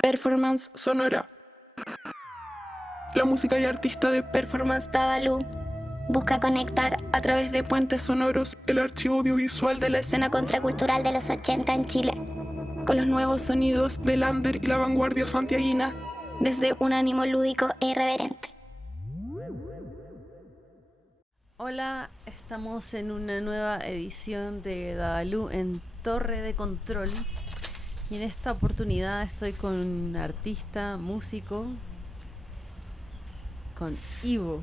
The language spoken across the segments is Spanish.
Performance sonora. La música y artista de Performance Dabalú busca conectar a través de puentes sonoros el archivo audiovisual de la escena contracultural de los 80 en Chile, con los nuevos sonidos del under y la vanguardia santiaguina, desde un ánimo lúdico e irreverente. Hola, estamos en una nueva edición de Dabalú en Torre de Control. Y en esta oportunidad estoy con un artista, músico, con Ivo.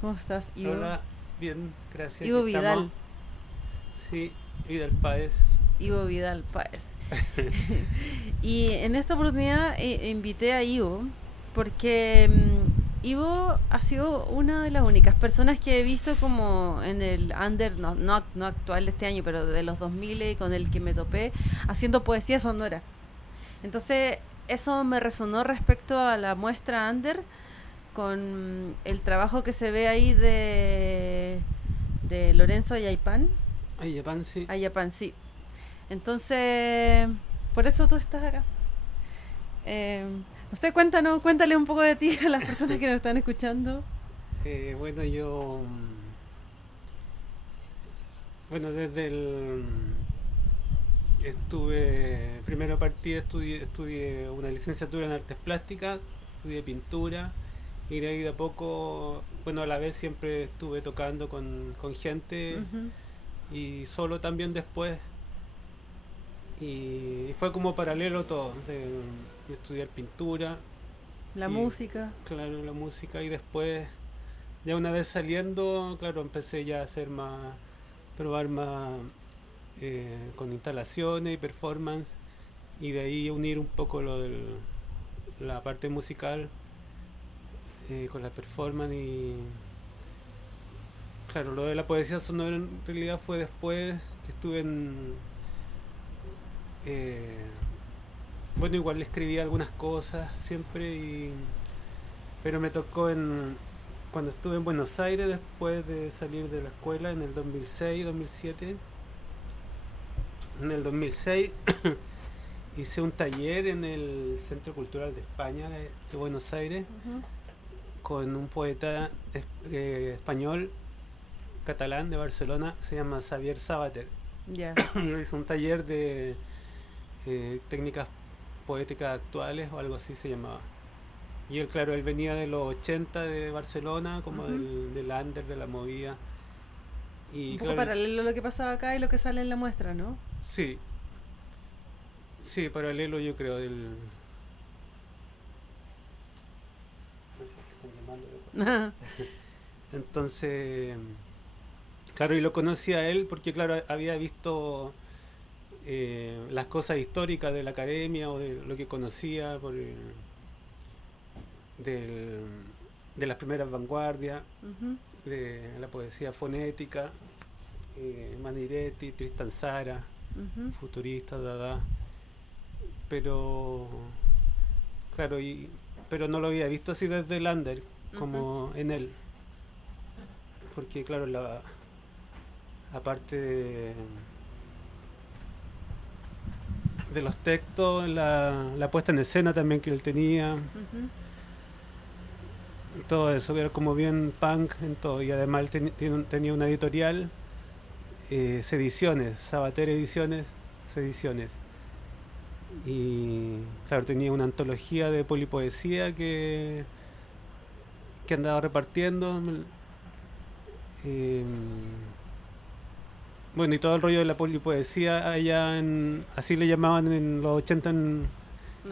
¿Cómo estás, Ivo? Hola, bien, gracias. Ivo Vidal. Sí, Vidal Páez. Ivo Vidal Páez. Y en esta oportunidad invité a Ivo porque Ivo ha sido una de las únicas personas que he visto como en el under, no actual de este año, pero de los 2000 y con el que me topé, haciendo poesía sonora. Entonces, eso me resonó respecto a la muestra under, con el trabajo que se ve ahí de Lorenzo Ayapán. Ayapán, sí. Ayapán, sí. Entonces, por eso tú estás acá. No sé, cuéntale un poco de ti a las personas que nos están escuchando. Bueno, desde primero partí, estudié una licenciatura en artes plásticas, estudié pintura, y de ahí de a poco, a la vez siempre estuve tocando con gente, uh-huh, y solo también después. Y fue como paralelo todo, de estudiar pintura. La música. Claro, la música. Y después, ya una vez saliendo, claro, empecé ya a probar más con instalaciones y performance. Y de ahí unir un poco la parte musical con la performance. Y claro, lo de la poesía sonora en realidad fue después que estuve igual le escribí algunas cosas siempre, pero me tocó cuando estuve en Buenos Aires después de salir de la escuela en el 2006-2007. En el 2006 hice un taller en el Centro Cultural de España de Buenos Aires, uh-huh, con un poeta español, catalán de Barcelona, se llama Xavier Sabater. Yeah. Hice un taller de técnicas poéticas actuales o algo así se llamaba. Y él, claro, él venía de los 80 de Barcelona, como, uh-huh, del under, de la movida. Y un poco paralelo a lo que pasaba acá y lo que sale en la muestra, ¿no? Sí. Sí, paralelo yo creo Entonces, claro, y lo conocí a él porque, claro, había visto las cosas históricas de la academia o de lo que conocía de las primeras vanguardias, uh-huh, de la poesía fonética, Maniretti, Tristan Tzara, uh-huh, futurista, Dada, pero claro, pero no lo había visto así desde el under, como, uh-huh, en él, porque claro, aparte de los textos, la puesta en escena también que él tenía, uh-huh, todo eso era como bien punk en todo. Y además él tenía una editorial, Sediciones, Sabater Ediciones, Sediciones, y claro, tenía una antología de polipoesía que andaba repartiendo, y todo el rollo de la polipoesía allá así le llamaban en los 80 en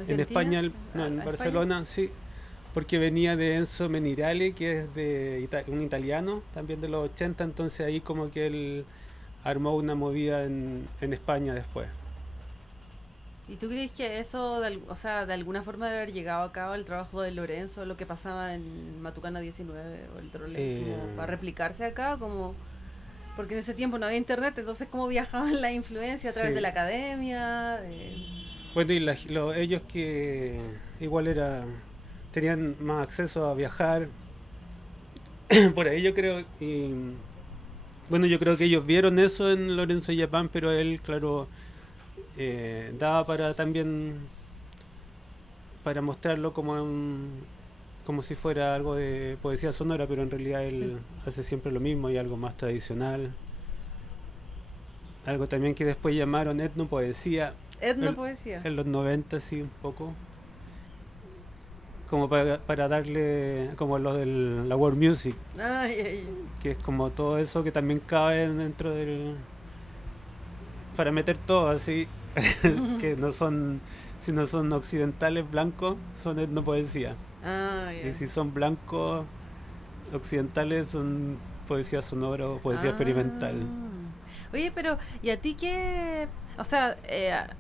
España, en Barcelona, sí, porque venía de Enzo Menirale, que es un italiano, también de los 80, entonces ahí como que él armó una movida en España después. ¿Y tú crees que eso, de alguna forma debe haber llegado a cabo el trabajo de Lorenzo, lo que pasaba en Matucana 19 o el Troleo, como para replicarse acá, como porque en ese tiempo no había internet, entonces cómo viajaban la influencia a través, sí, de la academia? Bueno, y ellos que igual tenían más acceso a viajar, por ahí yo creo, yo creo que ellos vieron eso en Lorenzo Ayapán, pero él, claro, daba para también para mostrarlo como si fuera algo de poesía sonora, pero en realidad él hace siempre lo mismo y algo más tradicional. Algo también que después llamaron etnopoesía. Etnopoesía. En los 90, sí, un poco. Como para darle, como lo de la world music, Ay, ay, que es como todo eso que también cabe dentro del... Para meter todo así, que no son, si no son occidentales blancos, son etnopoesía. ay. Y si son blancos occidentales, son poesía sonora o poesía experimental. Oye, pero ¿y a ti qué? O sea,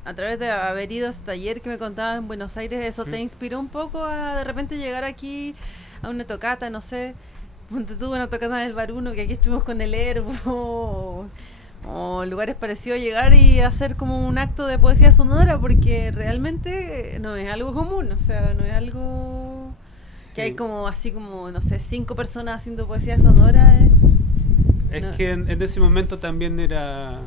a través de haber ido a ese taller que me contabas en Buenos Aires, ¿eso te inspiró un poco a de repente llegar aquí a una tocata, no sé? Ponte tú una tocata del Baruno, que aquí estuvimos con el Herbo, o lugares parecidos, llegar y hacer como un acto de poesía sonora, porque realmente no es algo común, o sea, no es algo que hay Sí. como así como, no sé, 5 personas haciendo poesía sonora. Es No. que en ese momento también era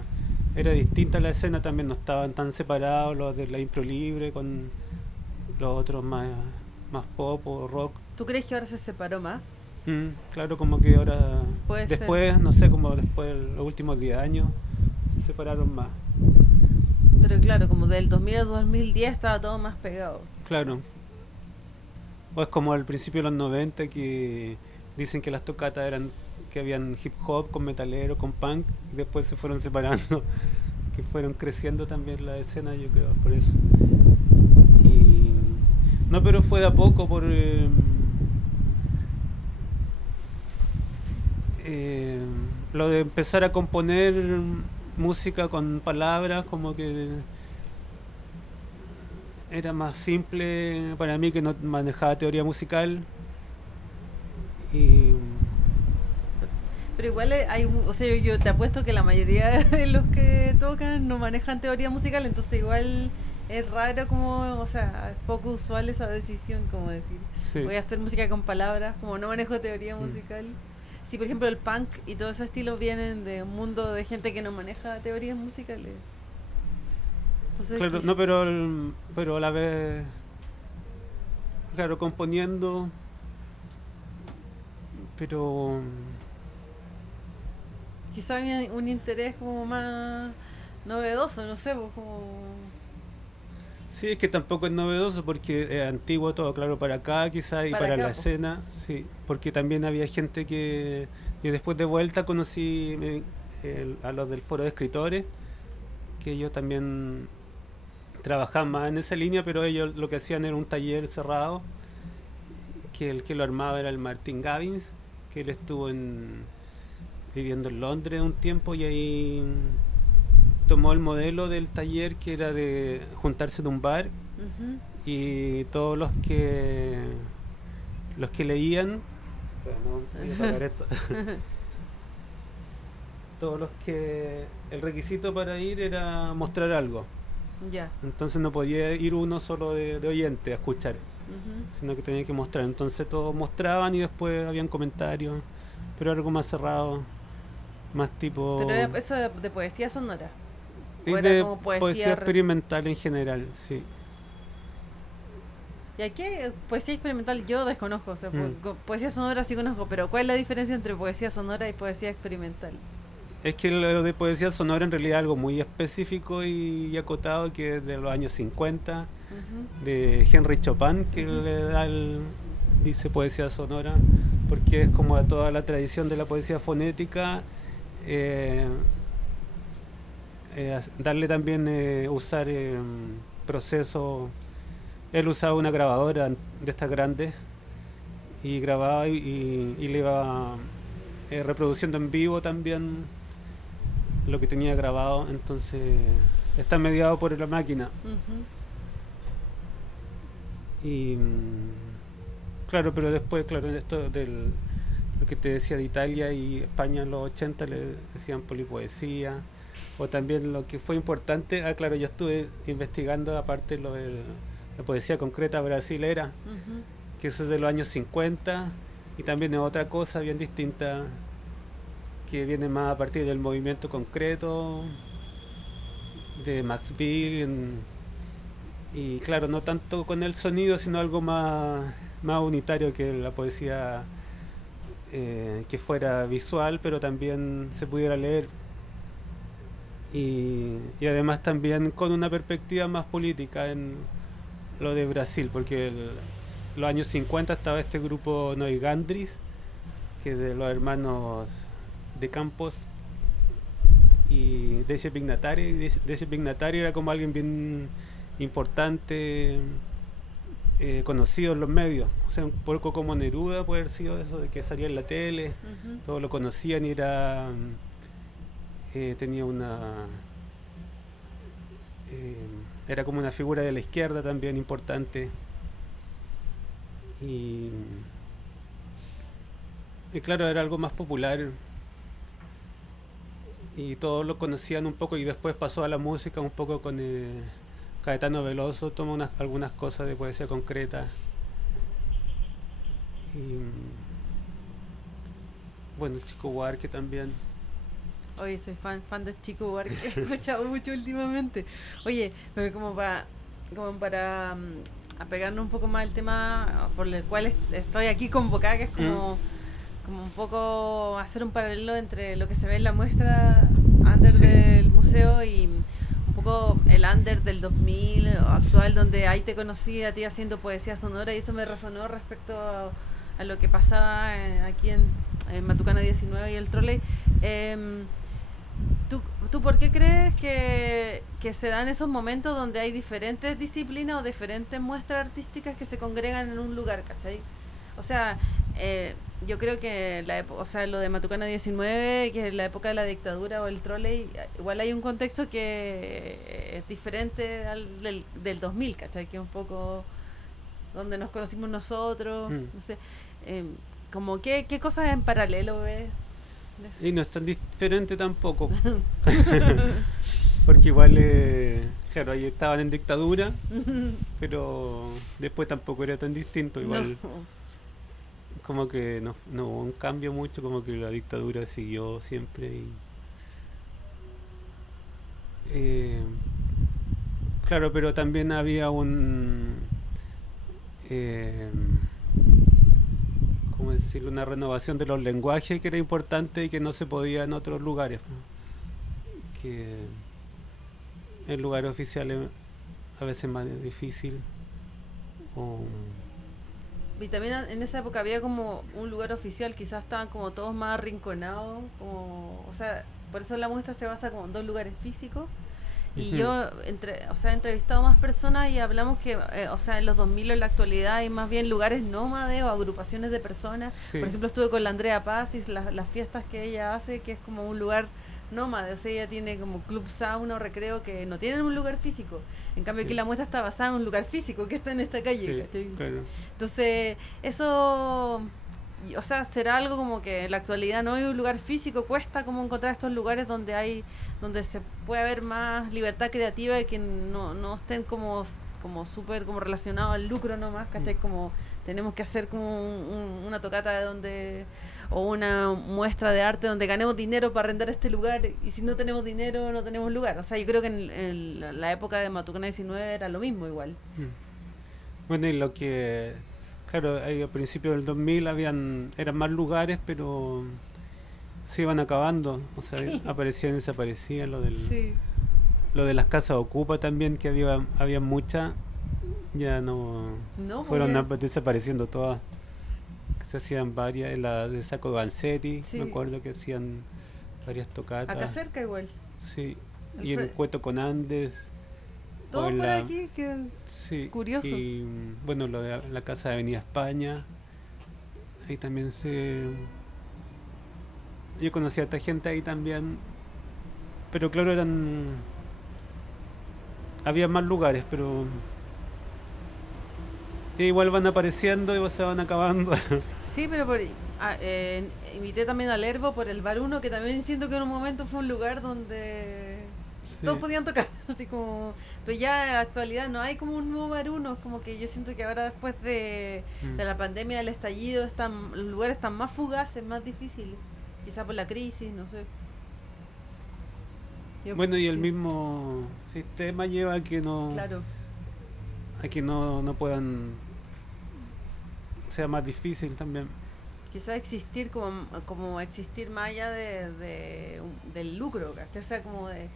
distinta la escena, también no estaban tan separados los de la impro libre con los otros más pop o rock. ¿Tú crees que ahora se separó más? Claro, como que ahora, Puede ser. después, no sé, como después de los últimos 10 años, se separaron más. Pero claro, como del 2000 al 2010 estaba todo más pegado. Claro. O es como al principio de los 90 que dicen que las tocatas eran que habían hip hop con metalero, con punk, y después se fueron separando, que fueron creciendo también la escena, yo creo, por eso. Y no, pero fue de a poco por lo de empezar a componer música con palabras, como que era más simple para mí, que no manejaba teoría musical. Y Pero igual hay, o sea, yo te apuesto que la mayoría de los que tocan no manejan teoría musical, entonces igual es raro como, o sea, es poco usual esa decisión, como decir, sí. voy a hacer música con palabras, como no manejo teoría musical. Si por ejemplo el punk y todos esos estilos vienen de un mundo de gente que no maneja teorías musicales. Entonces, Claro, no, pero a la vez, claro, componiendo, pero quizá había un interés como más novedoso, no sé, pues como... sí, es que tampoco es novedoso porque es antiguo todo, claro, para acá quizás y Para para acá, la po. escena, sí, porque también había gente que yo después de vuelta conocí a los del foro de escritores, que ellos también trabajaban más en esa línea, pero ellos lo que hacían era un taller cerrado, que el que lo armaba era el Martin Gavins, que él estuvo viviendo en Londres un tiempo y ahí tomó el modelo del taller, que era de juntarse en un bar Ujú. y todos los que leían, espera, no, voy a apagar esto. Todos los que el requisito para ir era mostrar algo, Ya. entonces no podía ir uno solo de oyente a escuchar, Ujú. sino que tenía que mostrar, entonces todos mostraban y después habían comentarios, pero algo más cerrado, más tipo Pero era eso de poesía sonora. y O era de como poesía poesía... experimental en general, sí. ¿Y aquí poesía experimental yo desconozco? O sea, Mm. poesía sonora sí conozco, pero ¿cuál es la diferencia entre poesía sonora y poesía experimental? Es que lo de poesía sonora en realidad es algo muy específico y acotado, que es de los años 50, Ujú. de Henry Chopin, que le da dice poesía sonora, porque es como a toda la tradición de la poesía fonética, darle también, usar procesos. Él usaba una grabadora de estas grandes y grababa y le iba reproduciendo en vivo también lo que tenía grabado, entonces está mediado por la máquina. Ujú. Y claro, pero después, claro, esto lo que te decía de Italia y España en los 80 le decían polipoesía, o también lo que fue importante, claro, yo estuve investigando aparte lo de la poesía concreta brasilera, Ujú. que eso es de los años 50, y también es otra cosa bien distinta, que viene más a partir del movimiento concreto, de Max Bill, y claro, no tanto con el sonido, sino algo más unitario, que la poesía que fuera visual, pero también se pudiera leer. Y además también con una perspectiva más política en lo de Brasil, porque los años 50 estaba este grupo Noigandris, que es de los hermanos de Campos y Desi Pignatari. Desi Pignatari era como alguien bien importante, conocido en los medios, o sea, un poco como Neruda puede haber sido eso de que salía en la tele, Ujú. todos lo conocían y era tenía era como una figura de la izquierda también importante, y, y claro, era algo más popular y todos lo conocían un poco, y después pasó a la música un poco con Caetano Veloso, tomó algunas cosas de poesía concreta, y bueno, el Chico Buarque también. Oye, soy fan de Chico Buarque, he escuchado mucho últimamente. Oye, pero como para apegarnos un poco más al tema por el cual estoy aquí convocada, que es como un poco hacer un paralelo entre lo que se ve en la muestra under Sí. del museo y un poco el under del 2000 actual, donde ahí te conocí a ti haciendo poesía sonora, y eso me resonó respecto a lo que pasaba aquí en Matucana 19 y el Trolley. ¿Tú por qué crees que se dan esos momentos donde hay diferentes disciplinas o diferentes muestras artísticas que se congregan en un lugar, ¿cachai? O sea, yo creo que o sea, lo de Matucana 19, que es la época de la dictadura o el Trolley, igual hay un contexto que es diferente del 2000, ¿cachai? Que es un poco donde nos conocimos nosotros, no sé. Como ¿qué cosas en paralelo ves? Y no es tan diferente tampoco, porque igual, claro, ahí estaban en dictadura, pero después tampoco era tan distinto, igual. No. Como que no hubo un cambio mucho, como que la dictadura siguió siempre. Claro, pero también había ¿cómo decirlo? Una renovación de los lenguajes que era importante y que no se podía en otros lugares, ¿no? Que en lugares oficiales a veces más difícil. Y también en esa época había como un lugar oficial, quizás estaban como todos más arrinconados, o sea, por eso la muestra se basa como en 2 lugares físicos. Y Ujú. yo he entrevistado más personas y hablamos que, o sea, en los 2000 en la actualidad hay más bien lugares nómades o agrupaciones de personas. Sí. Por ejemplo, estuve con la Andrea Paz y las fiestas que ella hace, que es como un lugar nómade, o sea, ella tiene como club sauna o recreo que no tienen un lugar físico. En cambio, Sí. aquí la muestra está basada en un lugar físico que está en esta calle. Sí, ¿cachai? claro. Entonces, eso, o sea, será algo como que en la actualidad no hay un lugar físico, cuesta como encontrar estos lugares donde se puede haber más libertad creativa y que no estén como súper como relacionados al lucro nomás, ¿cachai? Como tenemos que hacer como una tocata o una muestra de arte donde ganemos dinero para arrendar este lugar, y si no tenemos dinero no tenemos lugar. O sea, yo creo que en la época de Matucana 19 era lo mismo igual. Bueno, y lo que, claro, ahí a principios del 2000 eran más lugares, pero se iban acabando, o sea, Sí. aparecían y desaparecían. Sí. Lo de las casas ocupa también, que había muchas, ya no, No, fueron porque- desapareciendo todas. Que se hacían varias, la de Sacco Vanzetti, Sí. me acuerdo que hacían varias tocatas. acá cerca igual. Sí, El y el Fre- Cueto con Andes. Todo o en por la- aquí, que Sí, curioso. y bueno, lo de la casa de Avenida España, ahí también yo conocí a esta gente ahí también, pero claro, había más lugares, pero igual van apareciendo y se van acabando. Sí, pero invité también al Herbo por el Bar 1, que también siento que en un momento fue un lugar donde Sí. todos podían tocar, así como, pero ya en la actualidad no hay como un nuevo Bar 1, como que yo siento que ahora después de la pandemia, del estallido, los lugares están más fugaces, más difíciles, quizás por la crisis, no sé. Bueno, y el mismo sistema lleva a que Claro. no puedan, sea más difícil también. Quizás existir como existir más allá del lucro, ¿cachai? O sea, como de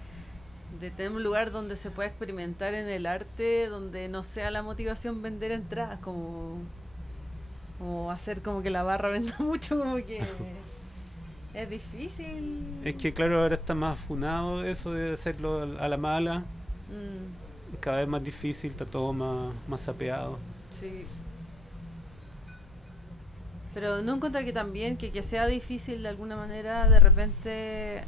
tener un lugar donde se pueda experimentar en el arte, donde no sea la motivación vender entradas, como hacer como que la barra venda mucho, como que es difícil. Es que claro, ahora está más funado eso de hacerlo a la mala, Mm, cada vez más difícil, está todo más sapeado. sí. Pero no encuentro que también que sea difícil de alguna manera de repente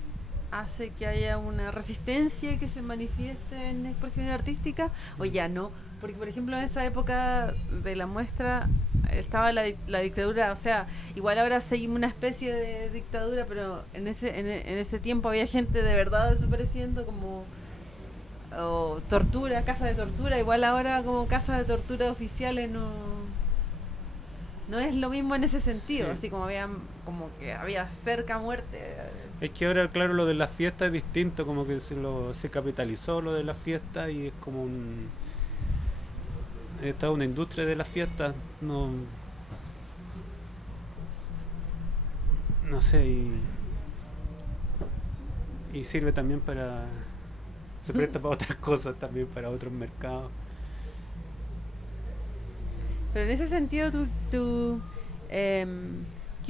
hace que haya una resistencia que se manifieste en expresión artística o ya no. Porque por ejemplo en esa época de la muestra estaba la dictadura, o sea, igual ahora seguimos una especie de dictadura, pero en ese tiempo había gente de verdad desapareciendo como o tortura, casa de tortura, igual ahora como casa de tortura oficiales no es lo mismo en ese sentido, Sí. así como que había cerca muerte. Es que ahora, claro, lo de las fiestas es distinto, como que se capitalizó lo de las fiestas y es como está una industria de las fiestas, no sé, y sirve también se presta para otras cosas también, para otros mercados. Pero en ese sentido, ¿qué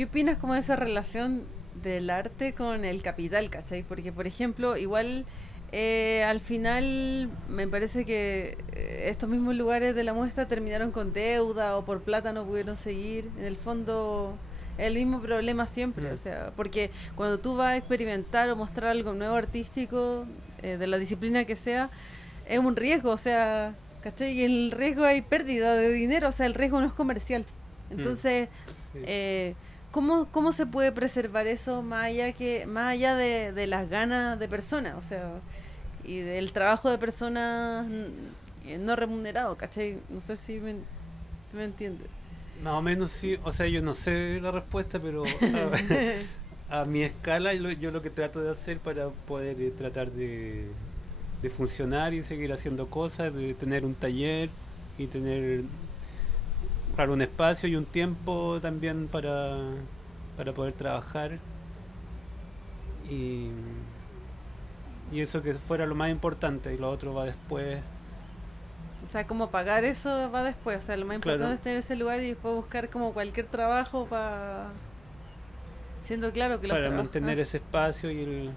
opinas como de esa relación del arte con el capital, ¿cachai? Porque, por ejemplo, igual al final me parece que estos mismos lugares de la muestra terminaron con deuda o por plata no pudieron seguir. En el fondo, es el mismo problema siempre, o sea, porque cuando tú vas a experimentar o mostrar algo nuevo artístico, de la disciplina que sea, es un riesgo, o sea, ¿cachai? Y en el riesgo hay pérdida de dinero, o sea, el riesgo no es comercial. Entonces, Sí. ¿cómo se puede preservar eso más allá de las ganas de personas, o sea, y del trabajo de personas no remunerado, ¿cachai? No sé si me entiende. Más o menos sí, o sea, yo no sé la respuesta, pero a mi escala yo lo que trato de hacer para poder tratar de funcionar y seguir haciendo cosas, de tener un taller y tener, claro, un espacio y un tiempo también para poder trabajar y, y eso que fuera lo más importante y lo otro va después. O sea, como pagar eso va después, o sea, lo más importante Claro. es tener ese lugar y después buscar como cualquier trabajo para... Siendo claro que los Para trabajos... mantener ese espacio y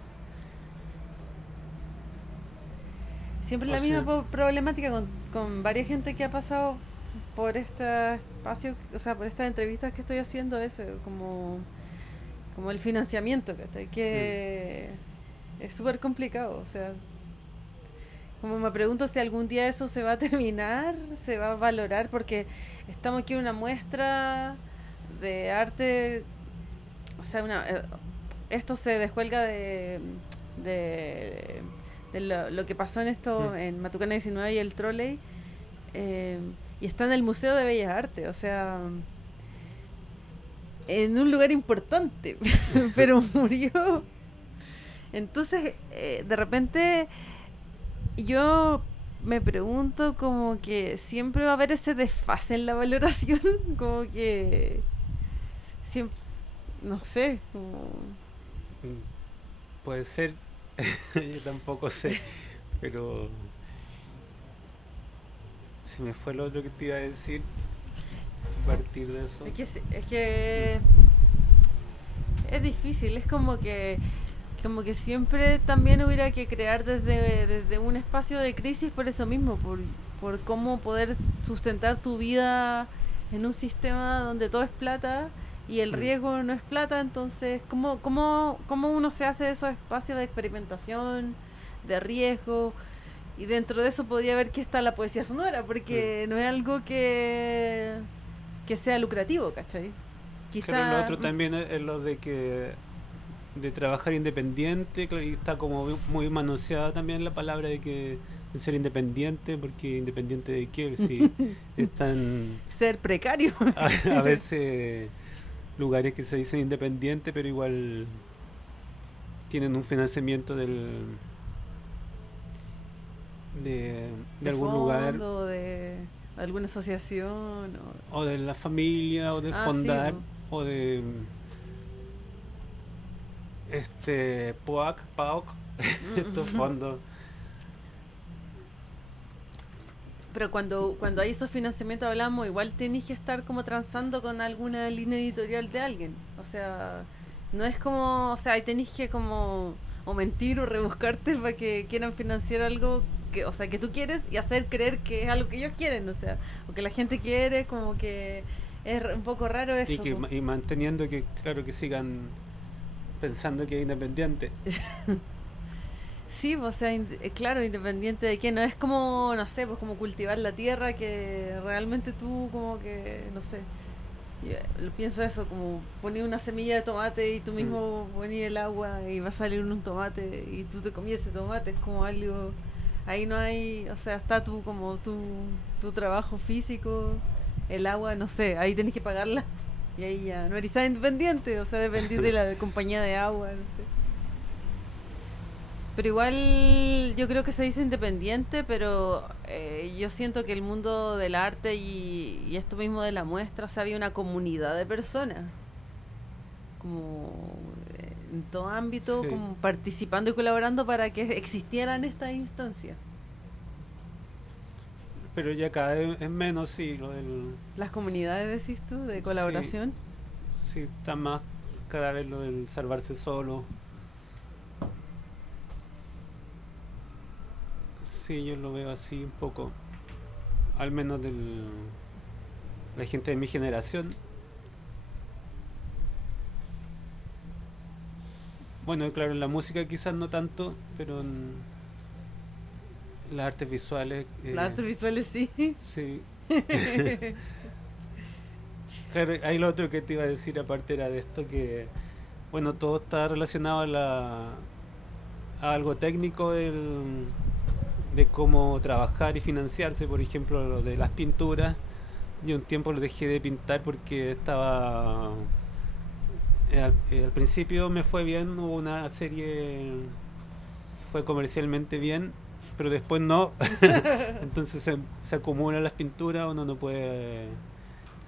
Siempre o la misma sea, problemática con varias gente que ha pasado por este espacio, o sea, por estas entrevistas que estoy haciendo, eso, como el financiamiento, ¿cachai? Que es súper complicado, o sea, como me pregunto si algún día eso se va a terminar, se va a valorar, porque estamos aquí en una muestra de arte, o sea, esto se descuelga de lo que pasó en esto en Matucana 19 y el Trolley, y está en el Museo de Bellas Artes, o sea, en un lugar importante, pero murió. Entonces, de repente, yo me pregunto como que siempre va a haber ese desfase en la valoración, como que siempre, no sé, como... puede ser, yo tampoco sé, pero se me fue lo otro que te iba a decir a partir de eso. Es que es difícil, es como que siempre también hubiera que crear desde un espacio de crisis por eso mismo, por cómo poder sustentar tu vida en un sistema donde todo es plata y el riesgo no es plata. Entonces, ¿cómo uno se hace de esos espacios de experimentación, de riesgo? Y dentro de eso podría ver que está la poesía sonora, porque no es algo que sea lucrativo, ¿cachai? Pero lo otro también es lo de trabajar independiente, claro, y está como muy manoseada también la palabra de ser independiente, porque independiente de qué, si están ser precario. a veces lugares que se dicen independientes, pero igual tienen un financiamiento de algún lugar, fondo, de alguna asociación. o de la familia, o de Ah, fondar, sí, o de PAOC, estos fondos. Pero cuando hay esos financiamientos hablamos, igual tenés que estar como transando con alguna línea editorial de alguien. O sea, no es como, o sea, ahí tenés que como o mentir o rebuscarte para que quieran financiar algo que, o sea, que tú quieres y hacer creer que es algo que ellos quieren, o sea, o que la gente quiere, como que es un poco raro eso. Y manteniendo que, claro, que sigan pensando que es independiente. Sí, o sea, claro, independiente de que no es como, no sé, pues como cultivar la tierra que realmente tú como que, no sé, yo lo pienso eso, como poner una semilla de tomate y tú mismo poner el agua y va a salir un tomate y tú te comías ese tomate, es como algo, ahí no hay, o sea, está tú como tu trabajo físico, el agua, no sé, ahí tenés que pagarla y ahí ya no eres tan independiente, o sea, dependís de la compañía de agua, no sé. Pero igual yo creo que se dice independiente, pero yo siento que el mundo del arte y esto mismo de la muestra, o sea, había una comunidad de personas, como en todo ámbito, Sí. como participando y colaborando para que existieran estas instancias. Pero ya cada vez es menos, sí, Las comunidades, decís tú, de colaboración. sí, está más cada vez lo del salvarse solo. Sí, yo lo veo así un poco, al menos la gente de mi generación. Bueno, claro, en la música quizás no tanto, pero en las artes visuales, Las artes visuales sí. sí. Claro, ahí lo otro que te iba a decir aparte era de esto que, bueno, todo está relacionado a algo técnico de cómo trabajar y financiarse. Por ejemplo, lo de las pinturas. Yo un tiempo lo dejé de pintar porque estaba... al principio me fue bien, hubo una serie, fue comercialmente bien, pero después no. Entonces se acumulan las pinturas, uno no puede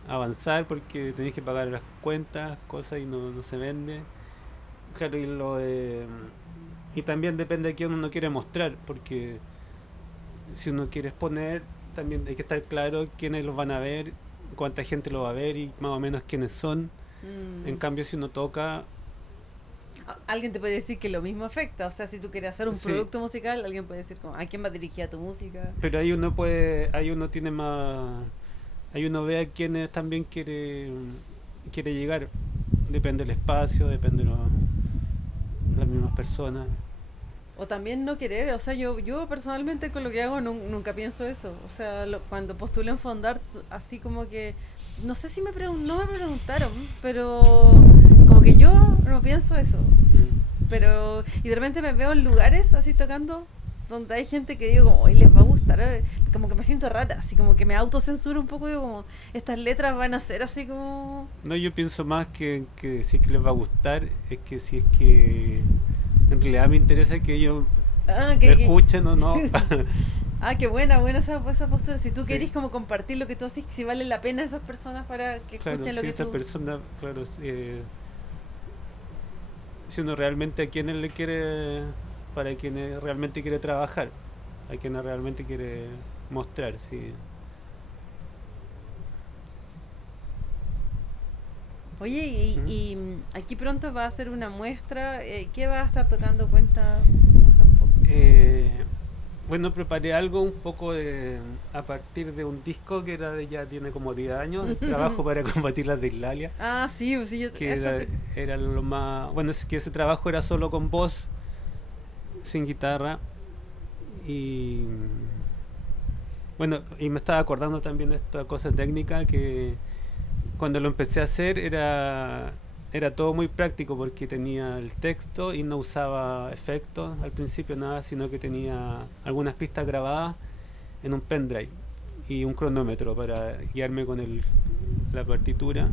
avanzar porque tenés que pagar las cuentas, las cosas y no se vende. Claro, y también depende de quién uno quiere mostrar, porque si uno quiere exponer, también hay que estar claro quiénes los van a ver, cuánta gente lo va a ver y más o menos quiénes son. En cambio, si uno toca, Alguien te puede decir que lo mismo afecta, o sea, si tú quieres hacer un sí, producto musical, alguien puede decir como, ¿a quién va dirigida tu música? pero ahí uno tiene más, ahí uno ve a quiénes también quiere llegar. Depende del espacio, depende de las mismas personas. O también no querer, o sea, yo personalmente con lo que hago nunca pienso eso. O sea, cuando postulé en Fondar, así como que, no sé si no me preguntaron, pero como que yo no pienso eso. Pero, y de repente me veo en lugares así tocando, donde hay gente que digo, como, hoy les va a gustar, como que me siento rara, así como que me autocensuro un poco, digo, como, estas letras van a ser así como... No, yo pienso más que si es que les va a gustar, es que si es que en realidad me interesa que ellos Ah, me escuchen o no. Ah, qué buena esa postura. Si tú Sí. querís como compartir lo que tú haces, si vale la pena esas personas para que Claro, escuchen lo si que esa tú... persona, claro, si uno realmente a quienes le quiere, para quienes realmente quiere trabajar, a quienes realmente quiere mostrar, sí. Oye, y aquí pronto va a hacer una muestra. ¿Qué va a estar tocando? Cuenta un poco. Bueno, preparé algo un poco a partir de un disco que ya tiene como 10 años, el trabajo para combatir la dislalia. Ah, sí, sí, Que eso era lo más... Bueno, es que ese trabajo era solo con voz, sin guitarra. Y bueno, y me estaba acordando también de esta cosa técnica que cuando lo empecé a hacer era todo muy práctico porque tenía el texto y no usaba efectos al principio, nada, sino que tenía algunas pistas grabadas en un pendrive y un cronómetro para guiarme con la partitura.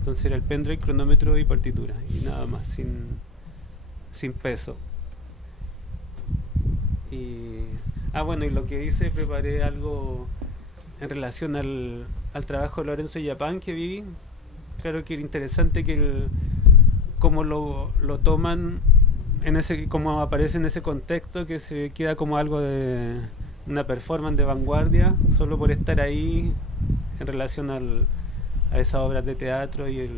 Entonces era el pendrive, cronómetro y partitura y nada más, sin peso. Y Bueno, y lo que hice, preparé algo en relación al trabajo de Lorenzo Yapán que vi. Claro que era interesante que cómo lo toman, cómo aparece en ese contexto, que se queda como algo de una performance de vanguardia, solo por estar ahí en relación a esas obras de teatro y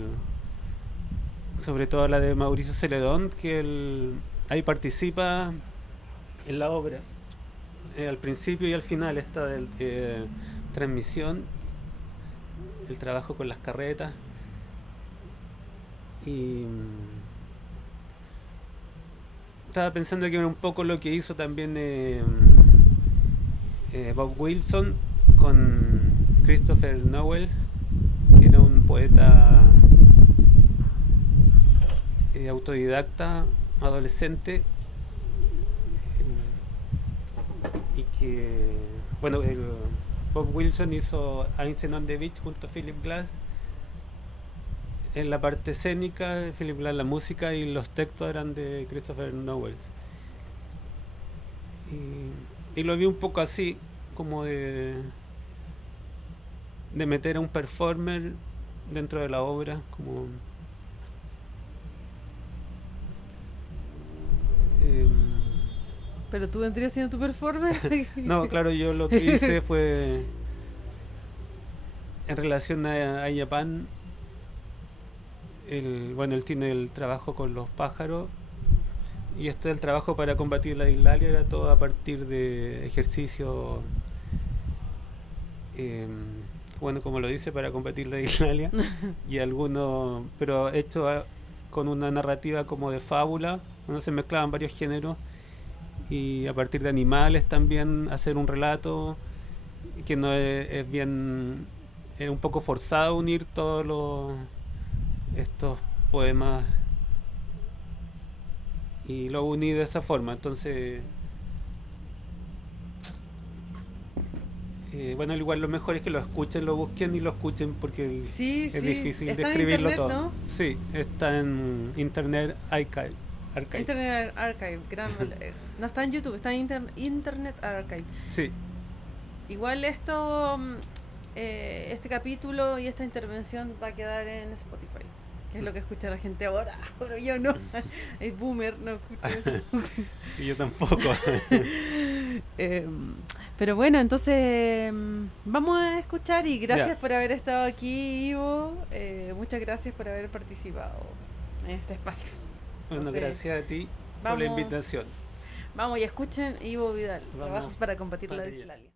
sobre todo la de Mauricio Celedón, que ahí participa en la obra. Al principio y al final esta transmisión, el trabajo con las carretas y estaba pensando que era un poco lo que hizo también Bob Wilson con Christopher Knowles, que era un poeta autodidacta, adolescente, y que, bueno, Bob Wilson hizo Einstein on the Beach junto a Philip Glass en la parte escénica, Philip Glass la música, y los textos eran de Christopher Knowles. Y lo vi un poco así, como de meter a un performer dentro de la obra, como Pero tú vendrías siendo tu performer. no, claro, yo lo que hice fue en relación a Yapán. Él tiene el trabajo con los pájaros, y el trabajo para combatir la dislalia era todo a partir de ejercicios, como lo dice, para combatir la dislalia, y algunos, pero hecho con una narrativa como de fábula, donde se mezclaban varios géneros, y a partir de animales también hacer un relato que no es bien, es un poco forzado unir todos estos poemas, y lo uní de esa forma. Entonces igual lo mejor es que lo escuchen, lo busquen y lo escuchen, porque Sí, es difícil está en describirlo internet, todo, ¿no? Sí, está en Internet Archive. Internet Archive, no está en YouTube, está en Internet Archive. Sí. Igual esto, este capítulo y esta intervención va a quedar en Spotify, que es lo que escucha la gente ahora, pero yo no, es boomer, no escucho eso. Y yo tampoco. Pero bueno, entonces vamos a escuchar, y gracias por haber estado aquí, Ivo. Muchas gracias por haber participado en este espacio. Bueno, gracias a ti por la invitación. Vamos y escuchen Ivo Vidal, Trabajos para combatir la para dislalia.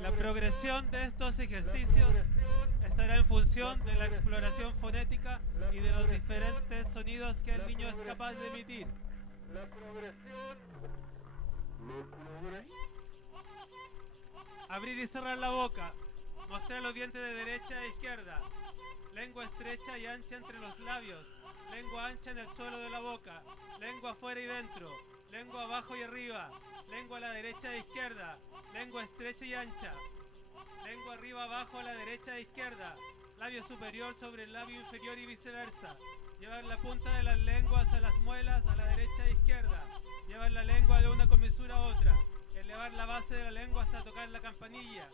La progresión de estos ejercicios estará en función de la exploración fonética y de los diferentes sonidos que el niño es capaz de emitir. Abrir y cerrar la boca. Mostrar los dientes de derecha e izquierda. Lengua estrecha y ancha entre los labios. Lengua ancha en el suelo de la boca. Lengua afuera y dentro. Lengua abajo y arriba. Lengua a la derecha e izquierda. Lengua estrecha y ancha. Lengua arriba abajo a la derecha e izquierda. Labio superior sobre el labio inferior y viceversa. Llevar la punta de las lenguas a las muelas a la derecha e izquierda. Llevar la lengua de una comisura a otra. Elevar la base de la lengua hasta tocar la campanilla.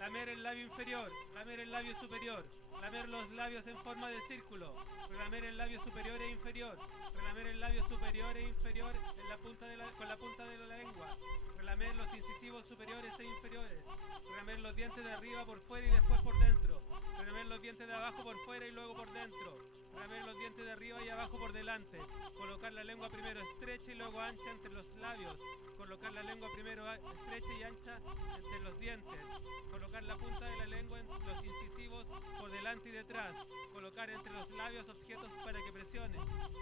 lamer el labio inferior, lamer el labio superior, lamer los labios en forma de círculo, relamer el labio superior e inferior, relamer el labio superior e inferior en la punta con la punta de la lengua, relamer los incisivos superiores e inferiores, relamer los dientes de arriba por fuera y después por dentro, relamer los dientes de abajo por fuera y luego por dentro, relamer los dientes de arriba y abajo por delante, colocar la lengua primero estrecha y luego ancha entre los labios, colocar la lengua primero estrecha y ancha entre los dientes, colocar la punta de la lengua en los incisivos por delante y detrás, colocar entre los labios objetos para que presione,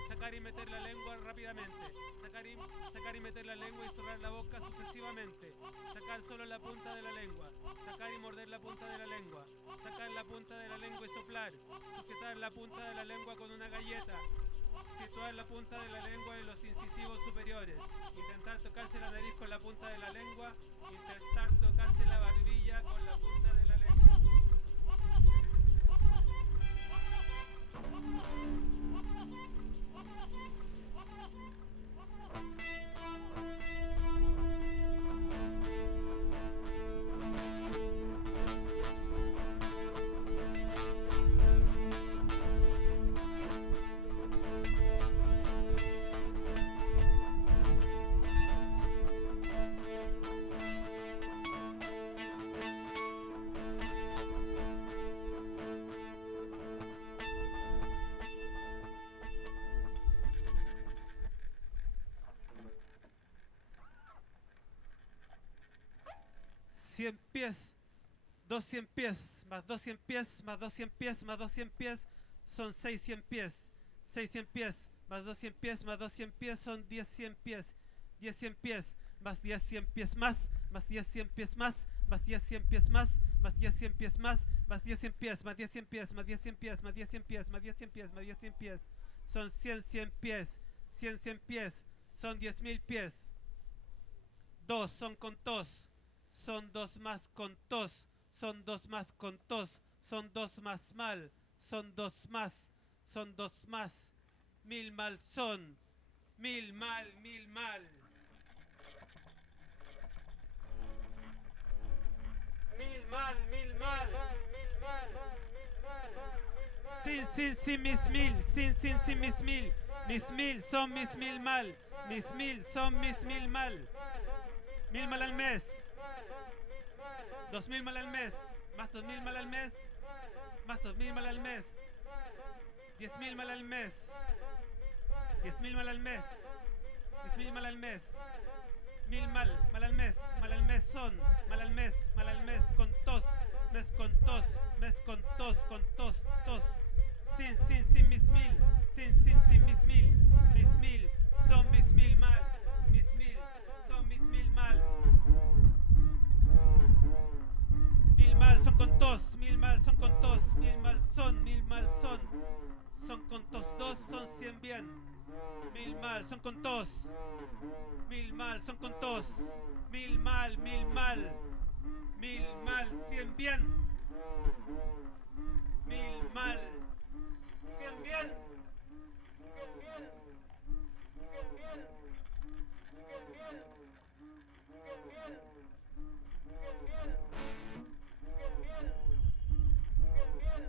sacar y meter la lengua rápidamente, sacar y meter la lengua y cerrar la boca sucesivamente, sacar solo la punta de la lengua, sacar y morder la punta de la lengua, sacar la punta de la lengua y soplar, sujetar la punta de la lengua con una galleta, situar la punta de la lengua en los incisivos superiores, intentar tocarse la nariz con la punta de la lengua, intentar tocarse la barbilla con la punta de la lengua. Cien pies, 200 pies, más 200 pies, más 200 pies, más 200 pies, son 600 pies. 600 pies, más 200 pies, más 200 pies, son 10 pies. 10 pies, más 10 pies más, más 10 pies más, más 10 pies más, más 10 pies más, más 10 pies, más 10 pies, más 10 pies, más 10 pies, más 10 pies, más 10 pies, son 100 pies. 100 pies, son 10.000 pies. 2 son con tos. Son 2 más con tos, son 2 más con tos, son 2 más mal, son 2 más, son 2 más, 1000 mal son, 1000 mal, 1000 mal. 1000 mal, 1000 mal. Sin mis mil, sin mis mil. Mis mil son mis 1000 mal, mis 1000 son mis 1000 mal. 1000 mal al mes. 2000 mal al mes, más 2000 mal al mes, más 2000 mal al mes, 10.000 mal al mes, 10.000 mal al mes, 10.000 mal al mes, 1000 mal al mes son, mal al mes con tos, mes con tos, tos, sin mis mil, sin mis mil son mis 1000 mal, mis 1000 son mis 1000 mal. 1000 mal son con tos, 1000 mal son con tos, 1000 mal son con tos 2 son 100 bien. 1000 mal son con tos, 1000 mal son con tos, 1000 mal, 100 bien. 1000 mal, 100 bien. 100 bien. 100 bien. 100 bien. 100 bien. 100 bien.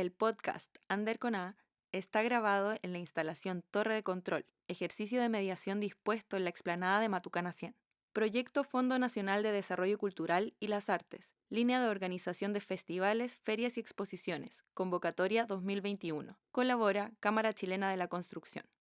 El podcast Ander con A está grabado en la instalación Torre de Control, ejercicio de mediación dispuesto en la explanada de Matucana 100. Proyecto Fondo Nacional de Desarrollo Cultural y las Artes, línea de organización de festivales, ferias y exposiciones, convocatoria 2021. Colabora Cámara Chilena de la Construcción.